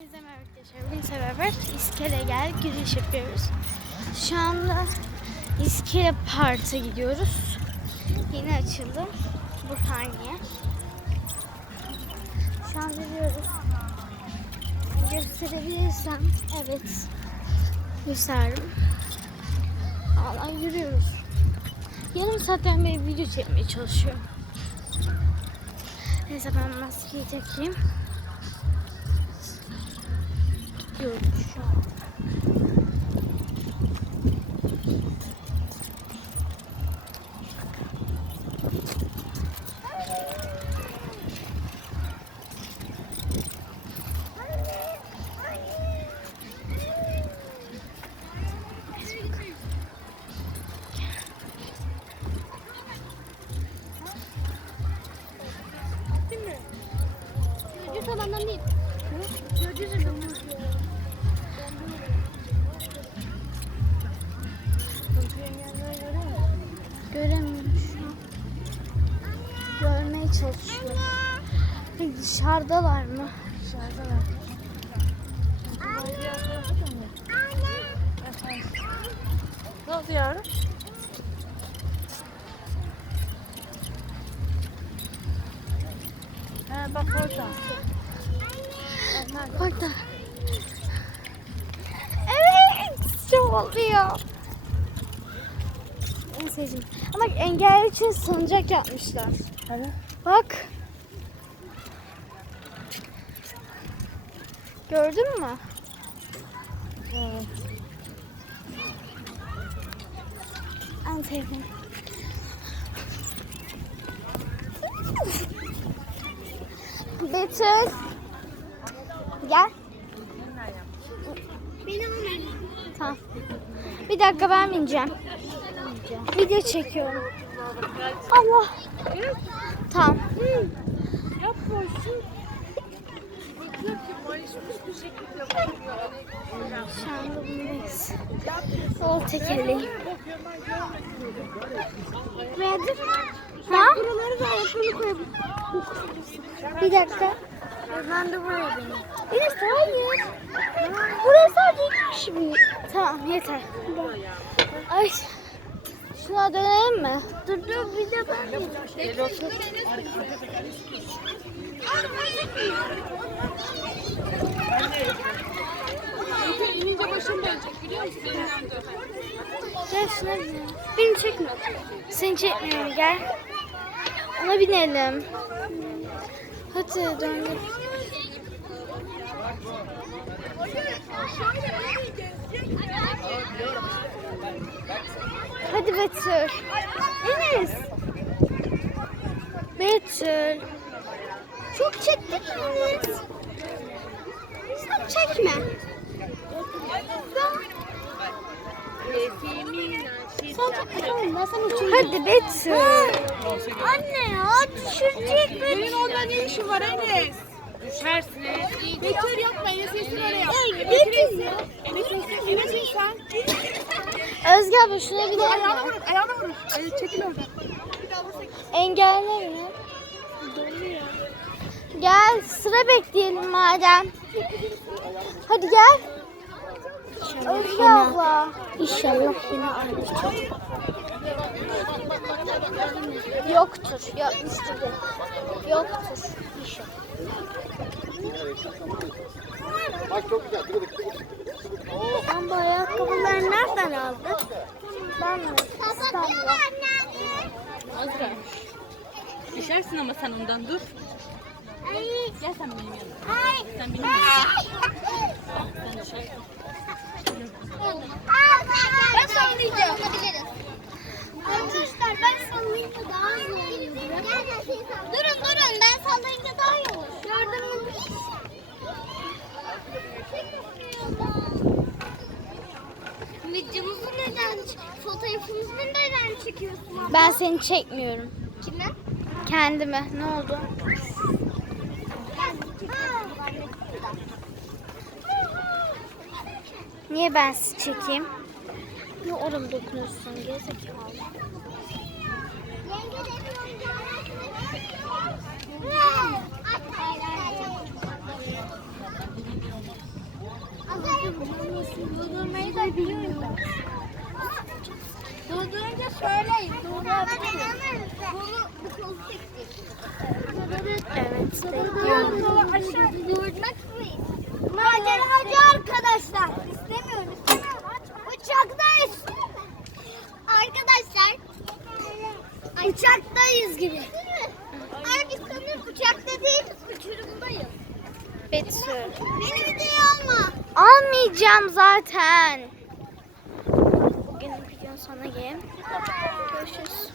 Herkese merhaba arkadaşlar. Bugün beraber İskele gel giriş yapıyoruz. Şu anda İskele Park'a gidiyoruz. Yeni açıldı. Burhaniye. Şu anda gidiyoruz. Gösterebilirsem evet. Gösterdim. Valla yürüyoruz. Yarım saatten beri video çekmeye çalışıyorum. Neyse ben maskeyi takayım. Gidiyoruz şu an. Gözcü tabandan değil. Çalışıyorum. Peki dışarıdalar mı? Dışarıdalar. Ne oldu yavrum? He bak orada. Orada. Evet. Çok oluyor. En sevdiğim. Ama engelli için salıncak yapmışlar. Hani? Bak. Gördün mü? Evet. Sevdiğim. Betül. Gel. Tamam. Bir dakika ben bineceğim. Video çekiyorum. Allah. Tamam. Yapma şu. Sol tekerleyim. Verdim. Ha? Buraları da ayakkabı koyalım. Bir dakika. Ben de buraya benim. Enes hayır. Burası sadece iki kişi. Tamam yeter. Ay. Şuna dönelim mi? Dur dur bir de ben. Otur. İnince başım. Gel şuna binelim. Beni çekme. Seni çekmiyorum gel. Ona binelim. Hadi döndür. Hadi Betül. Enes. Betül. Çok çektik Enes. Çok çekme. Sen çekme ben sana. Hadi Betül. Anne ya düşürecek beni. Senin orada ne işin var Enes? Düşersin. Betül yapma Enes sesini oraya. Betül ya. Enes Enes Enes sen. Abla şuna Ayağına binelim mi? vurun ayağına vurun. Ay, çekil oradan. Engelli mi? Gel sıra bekleyelim madem. Hadi gel. Özge abla. İnşallah yine aynı çocuk. Yoktur. Yapmıştır. Yoktur. İnşallah. Sen bu ayakkabıları nereden aldın? Ben mi? İstanbul'a. Azra. Düşersin ama sen ondan dur. Gel sen benim yanıma. Sen benim yanıma. Sen düşersin. Ben sallayacağım. Arkadaşlar ben sallayınca daha iyi olur. Durun durun ben sallayınca daha iyi olur. Gördün mü? Videomuzu neden, fotoğrafımızı neden çekiyorsun? Ben seni çekmiyorum. Kime? Kendime. Ne oldu? Niye ben sizi çekeyim? Ne oğlum dokunuyorsun gerizekalı. Yenge de bir oyuncak. da biliyorum. Durdurunca söyleyin. Evet mıyız? Maceracı arkadaşlar. İstemiyorum, istemiyorum. Uçaktayız. Arkadaşlar. Uçaktayız gibi. Ay biz sanırım uçakta değiliz, uçurumdayız. Betül. Beni videoya alma. Almayacağım zaten. Bugün videonun sonuna gelin. Görüşürüz.